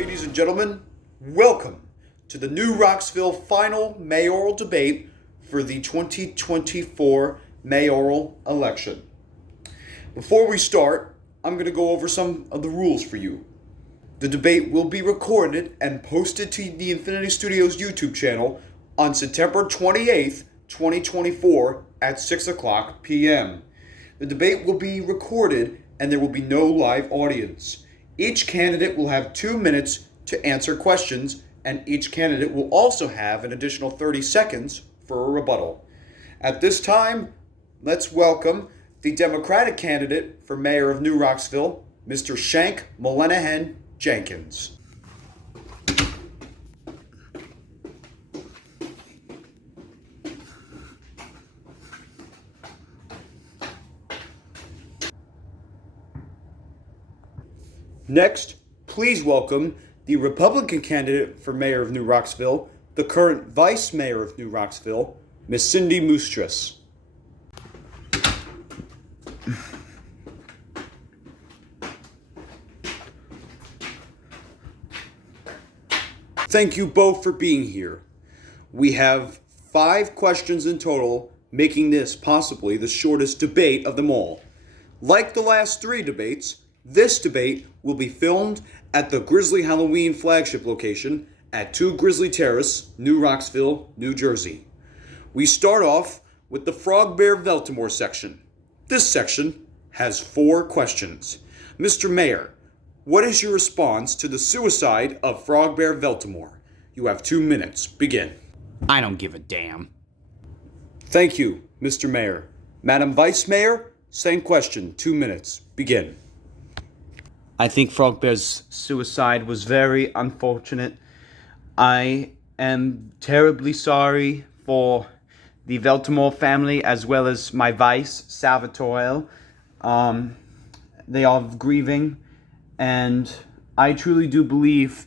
Ladies and gentlemen, welcome to the new Rocksville final mayoral debate for the 2024 mayoral election. Before we start, I'm going to go over some of the rules for you. The debate will be recorded and posted to the Infinity Studios YouTube channel on September 28th, 2024 at 6 o'clock p.m. The debate will be recorded and there will be no live audience. Each candidate will have 2 minutes to answer questions, and each candidate will also have an additional 30 seconds for a rebuttal. At this time, let's welcome the Democratic candidate for mayor of New Rocksville, Mr. Shank Jenkins. Next, please welcome the Republican candidate for mayor of New Rocksville, the current vice mayor of New Rocksville, Miss Cindy Moostress. Thank you both for being here. We have 5 questions in total, making this possibly the shortest debate of them all. Like the last 3 debates, this debate will be filmed at the Grizzly Halloween flagship location at 2 Grizzly Terrace, New Rocksville, New Jersey. We start off with the Frog Bear Veltimore section. This section has 4 questions. Mr. Mayor, what is your response to the suicide of Frog Bear Veltimore? You have 2 minutes. Begin. I don't give a damn. Thank you, Mr. Mayor. Madam Vice Mayor, same question. 2 minutes. Begin. I think Frog Bear's suicide was very unfortunate. I am terribly sorry for the Veltimore family as well as my vice, Salvatore. They are grieving, and I truly do believe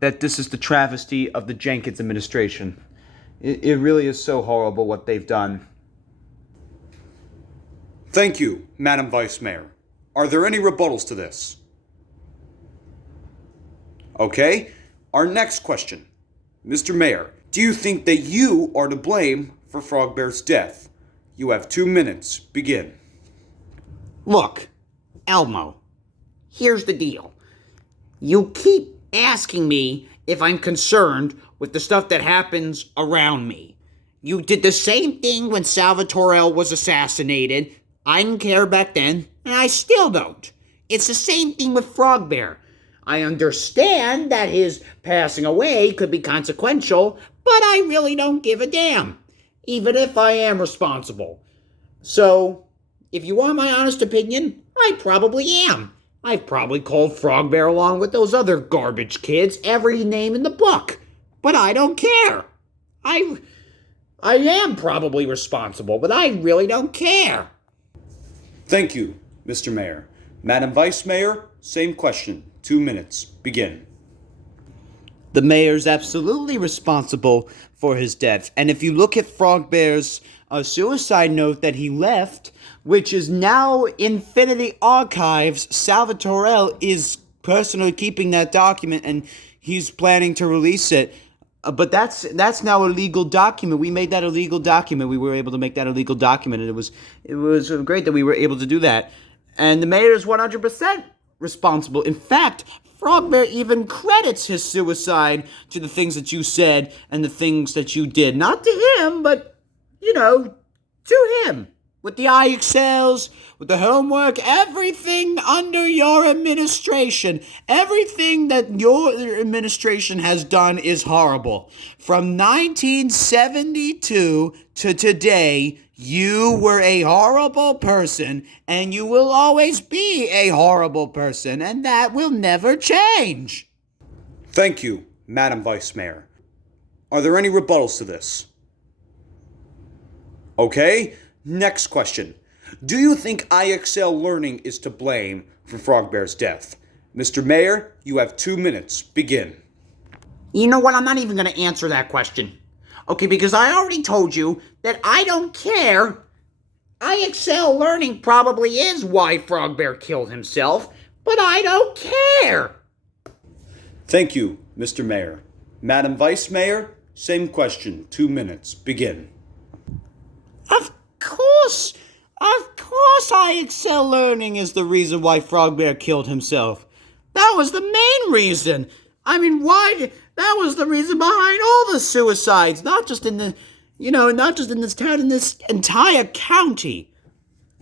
that this is the travesty of the Jenkins administration. It really is so horrible what they've done. Thank you, Madam Vice Mayor. Are there any rebuttals to this? Okay, our next question. Mr. Mayor, do you think that you are to blame for Frog Bear's death? You have 2 minutes. Begin. Look, Elmo, here's the deal. You keep asking me if I'm concerned with the stuff that happens around me. You did the same thing when Salvatore was assassinated. I didn't care back then, and I still don't. It's the same thing with Frog Bear. I understand that his passing away could be consequential, but I really don't give a damn, even if I am responsible. So, if you want my honest opinion, I probably am. I've probably called Frog Bear along with those other garbage kids every name in the book, but I don't care. I am probably responsible, but I really don't care. Thank you, Mr. Mayor. Madam Vice Mayor, same question. 2 minutes. Begin. The mayor's absolutely responsible for his death. And if you look at Frog Bear's suicide note that he left, which is now Infinity Archives, Salvatore is personally keeping that document and he's planning to release it. But that's now a legal document. We made that a legal document. We were able to make that a legal document, and it was great that we were able to do that. And the mayor is 100% responsible. In fact, Frog Bear even credits his suicide to the things that you said and the things that you did. Not to him, but, to him. With the IXLs, with the homework, everything under your administration. Everything that your administration has done is horrible. From 1972 to today, you were a horrible person, and you will always be a horrible person, and that will never change. Thank you, Madam Vice Mayor. Are there any rebuttals to this? Okay, next question. Do you think IXL Learning is to blame for Frog Bear's death? Mr. Mayor, you have 2 minutes. Begin. You know what? I'm not even going to answer that question. Okay, because I already told you that I don't care. IXL Learning probably is why Frog Bear killed himself, but I don't care. Thank you, Mr. Mayor. Madam Vice Mayor, same question. 2 minutes. Begin. Of course IXL learning is the reason why Frogbear killed himself. That was the main reason. I mean, that was the reason behind all the suicides, not just in this town, in this entire county.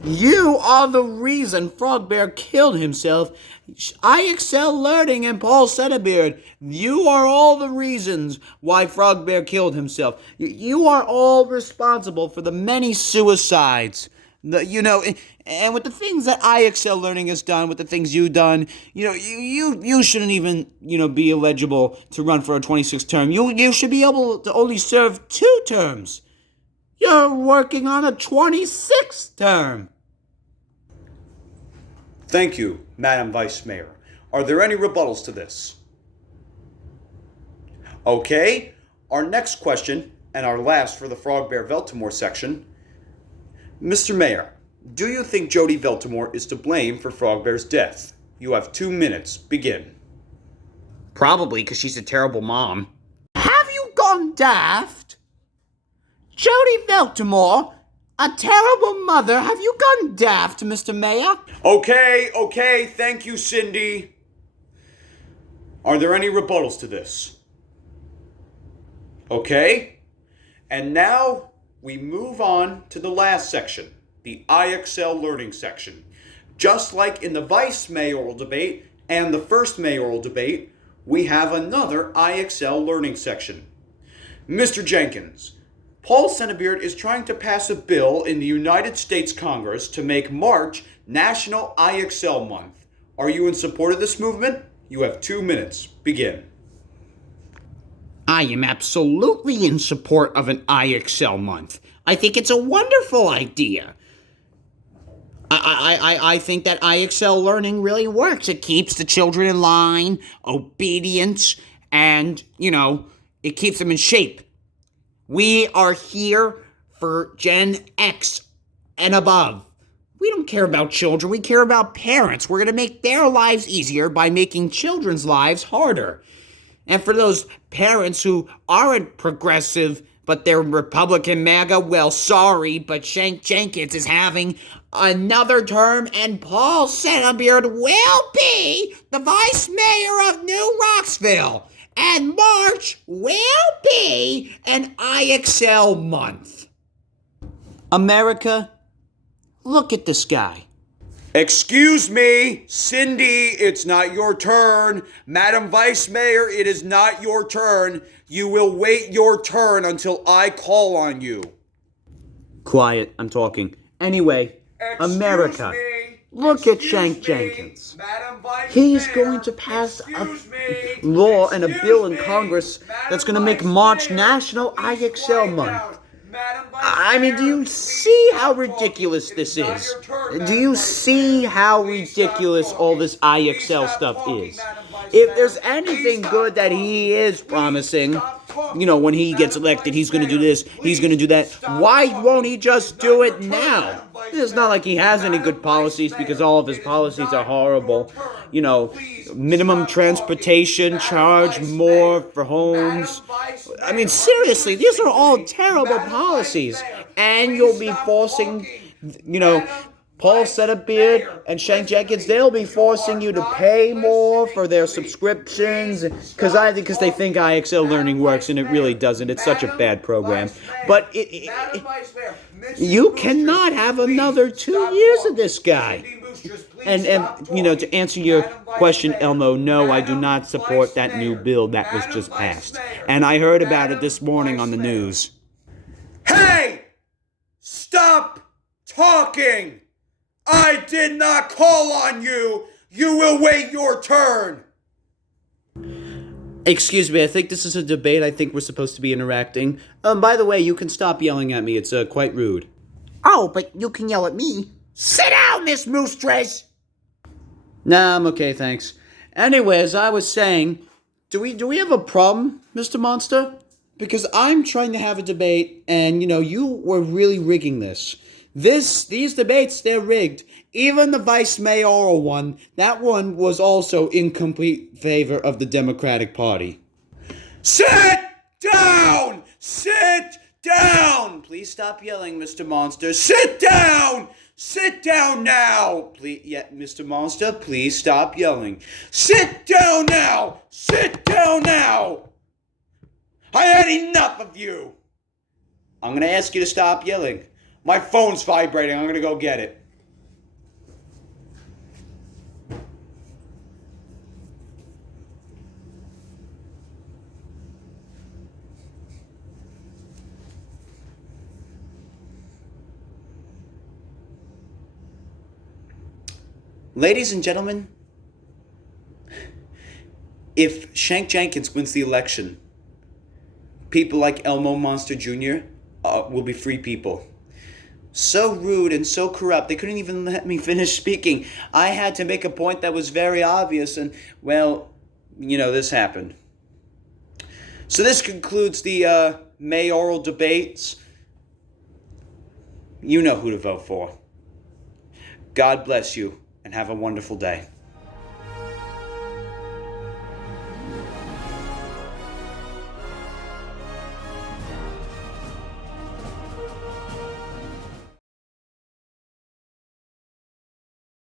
You are the reason Frogbear killed himself. IXL Learning and Paul Centerbeard, you are all the reasons why Frogbear killed himself. You are all responsible for the many suicides. And with the things that IXL Learning has done, with the things you've done, you shouldn't even, be eligible to run for a 26th term. You should be able to only serve 2 terms. You're working on a 26th term. Thank you, Madam Vice Mayor. Are there any rebuttals to this? Okay, our next question, and our last for the Frogbear Veltimore section. Mr. Mayor, do you think Jody Veltimore is to blame for Frogbear's death? You have 2 minutes. Begin. Probably because she's a terrible mom. Have you gone daft? Jody Veltimore, a terrible mother. Have you gone daft, Mr. Mayor? Okay, thank you, Cindy. Are there any rebuttals to this? Okay, and now we move on to the last section, the IXL learning section. Just like in the vice mayoral debate and the first mayoral debate, we have another IXL learning section. Mr. Jenkins, Paul Centerbeard is trying to pass a bill in the United States Congress to make March National IXL Month. Are you in support of this movement? You have 2 minutes. Begin. I am absolutely in support of an IXL month. I think it's a wonderful idea. I think that IXL learning really works. It keeps the children in line, obedience, and, it keeps them in shape. We are here for Gen X and above. We don't care about children. We care about parents. We're going to make their lives easier by making children's lives harder. And for those parents who aren't progressive, but they're Republican MAGA, well, sorry, but Shank Jenkins is having another term, and Paul Centerbeard will be the vice mayor of New Rocksville. And March will be an IXL month. America, look at the sky. Excuse me, Cindy, it's not your turn. Madam Vice Mayor, it is not your turn. You will wait your turn until I call on you. Quiet, I'm talking. Anyway, America, look at Shank Jenkins. He's going to pass a law and a bill in Congress that's going to make March National IXL Month. I mean, do you see how ridiculous this is? Do you see how ridiculous all this IXL stuff is? If there's anything good that he is promising, when he gets elected, he's going to do this, he's going to do that, why won't he just do it now? It's not like he has any good policies, because all of his policies are horrible. Minimum transportation, charge more for homes. I mean, seriously, these are all terrible policies. And you'll be forcing, Paul Centerbeard and Shank Jenkins, they'll be forcing you to pay more for their subscriptions, because they think IXL Learning works, and it really doesn't. It's such a bad program. But you cannot have another 2 years of this guy. And to answer your question, Elmo, no, I do not support that new bill that was just passed. And I heard about it this morning on the news. Hey! Stop talking! I did not call on you! You will wait your turn! Excuse me, I think this is a debate. I think we're supposed to be interacting. By the way, you can stop yelling at me. It's quite rude. Oh, but you can yell at me. Sit down, Miss Moostress! Nah, I'm okay, thanks. Anyway, as I was saying, do we have a problem, Mr. Monster? Because I'm trying to have a debate, and, you were really rigging this. These debates, they're rigged. Even the vice mayoral one, that one was also in complete favor of the Democratic Party. Sit down! Sit down! Please stop yelling, Mr. Monster. Sit down! Sit down now! Please, yeah, Mr. Monster, please stop yelling. Sit down now! Sit down now! I had enough of you! I'm gonna ask you to stop yelling. My phone's vibrating. I'm gonna go get it. Ladies and gentlemen, if Shank Jenkins wins the election, people like Elmo Monster Jr. Will be free people. So rude and so corrupt, they couldn't even let me finish speaking. I had to make a point that was very obvious, and, well, this happened. So this concludes the mayoral debates. You know who to vote for. God bless you, and have a wonderful day.